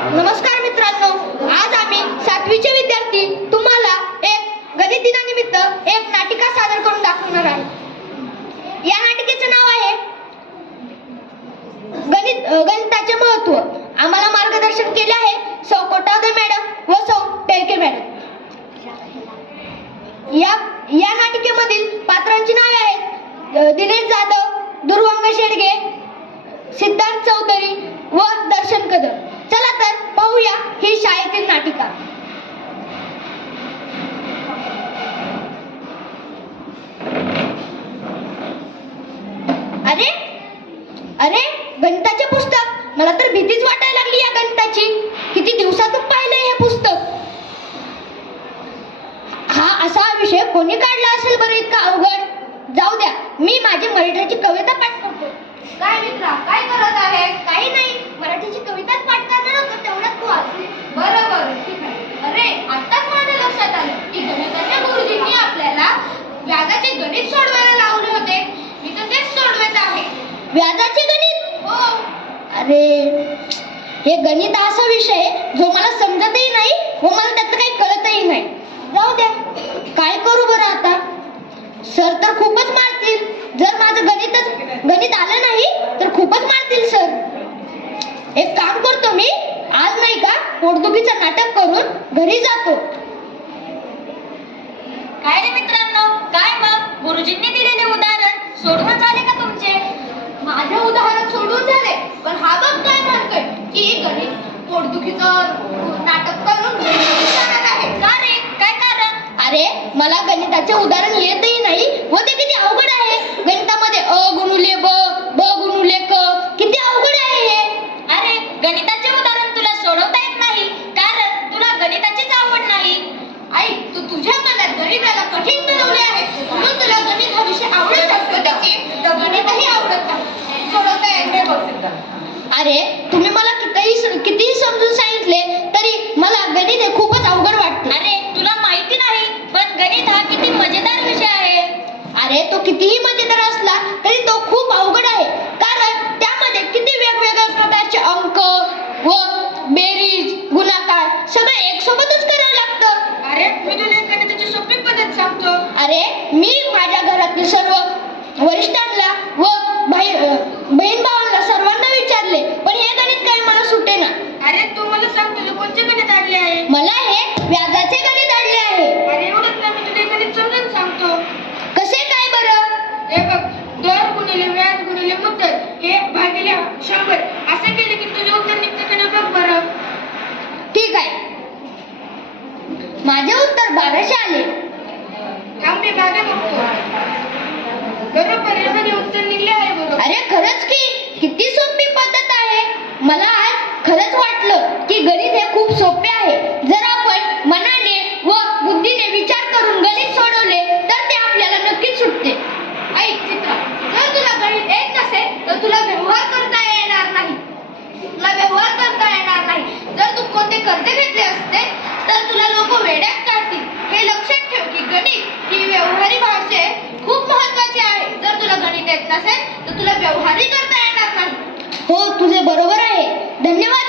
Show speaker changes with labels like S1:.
S1: नमस्कार मित्रांनो आज आम्ही सातवीचे विद्यार्थी तुम्हाला एक गणित दिनानिमित्त एक नाटिका सादर करून दाखवणार आहे. या नाटिकेचं नाव आहे गणित गणिताचे महत्त्व. आम्हाला मार्गदर्शन केले आहे सौ कोटावदे मॅडम व सौ टेळके मॅडम. या या नाटिकेमधील पात्रांची नावे आहेत दिनेश जाधव दुर्वांग शेडगे सिद्धार्थ चौधरी व दर्शन कदम. पाहूया ही शाळेतील नाटिका. अरे अरे गणिताचे पुस्तक. मला तर भीतीच वाटायला लागली या गणिताची. किती दिवसातून पाहिलंय हे पुस्तक. हा असा विषय कोणी काढला असेल बरं इतका अवघड? जाऊ द्या मी माझी मराठीची कविता पाठ करतो.
S2: काय मित्रा काय करत आहे?
S1: काही नाही मराठीची कविताच पाठ करणार होतो तेवढ्यात तू आली
S2: बरं बरं ठीक आहे अरे आत्ताच माझ्या लक्षात आलं की गणिताच्या गुरुजींनी आपल्याला व्याजाचे गणित सोडवायला लावले होते मी तर तेच सोडवत आहे
S1: व्याजाचे गणित? अरे हे गणित असा विषय आहे, जो मला समजतही नाही व मला त्यातलं काही कळतही नाही. जाऊ द्या. काय करू बरं आता? सर तर खूपच मारतील. जर माझं गणितच गणित आलं नाही तर खूपच मारतील सर. एक काम करतो मी. आज नाही का पोटदुखीचं नाटक करून घरी जातो.
S2: काय रे मित्रांनो? काय मग गुरुजींनी दिलेले उदाहरण सोडवून झाले का तुमचे माझे उदाहरण सोडवून झाले पण हा बघ काय म्हणतोय की गणित नाटक करून का रे? काय कारण?
S1: अरे मला गणिताचे उदाहरण येतही नाही. व ते किती अवघड आहे. गणितामध्ये अ गुणुले ब ब गुणुले क. किती अवघड आहे हे.
S2: अरे गणिताचे उदाहरण तुला सोडवता येत नाही. कारण तुला गणिताचीच आवड नाही. आई तू तुझ्या मनात गणिताला कठीण बनवले आहे म्हणून तुला गणित हा विषय आवडत असतो त्याची तर गणितही आवडत नाही सोडवता येत नाही बघ
S1: अरे तुम्ही मला कितीही कितीही समजून सांगितले तरी मला गणित हे खूपच अवघड वाटते
S2: अरे तुला माहिती नाही पण गणित हा किती मजेदार विषय आहे
S1: अरे तो कितीही मजेदार असला तरी तो खूप अवघड आहे. कारण त्यामध्ये किती वेगवेगळ्या प्रकारचे अंक व बेरीज गुणाकार सगळं एक सोबतच करावं लागतं.
S2: अरे मी तुला एक गणिताची सोपी पद्धत सांगतो.
S1: अरे मी माझ्या घरातील सर्व वरिष्ठांना व भाई बहीण भावांना
S2: नसेल तर तुला व्यवहारही करता येणार नाही.
S1: हो तुझे बरोबर आहे. धन्यवाद.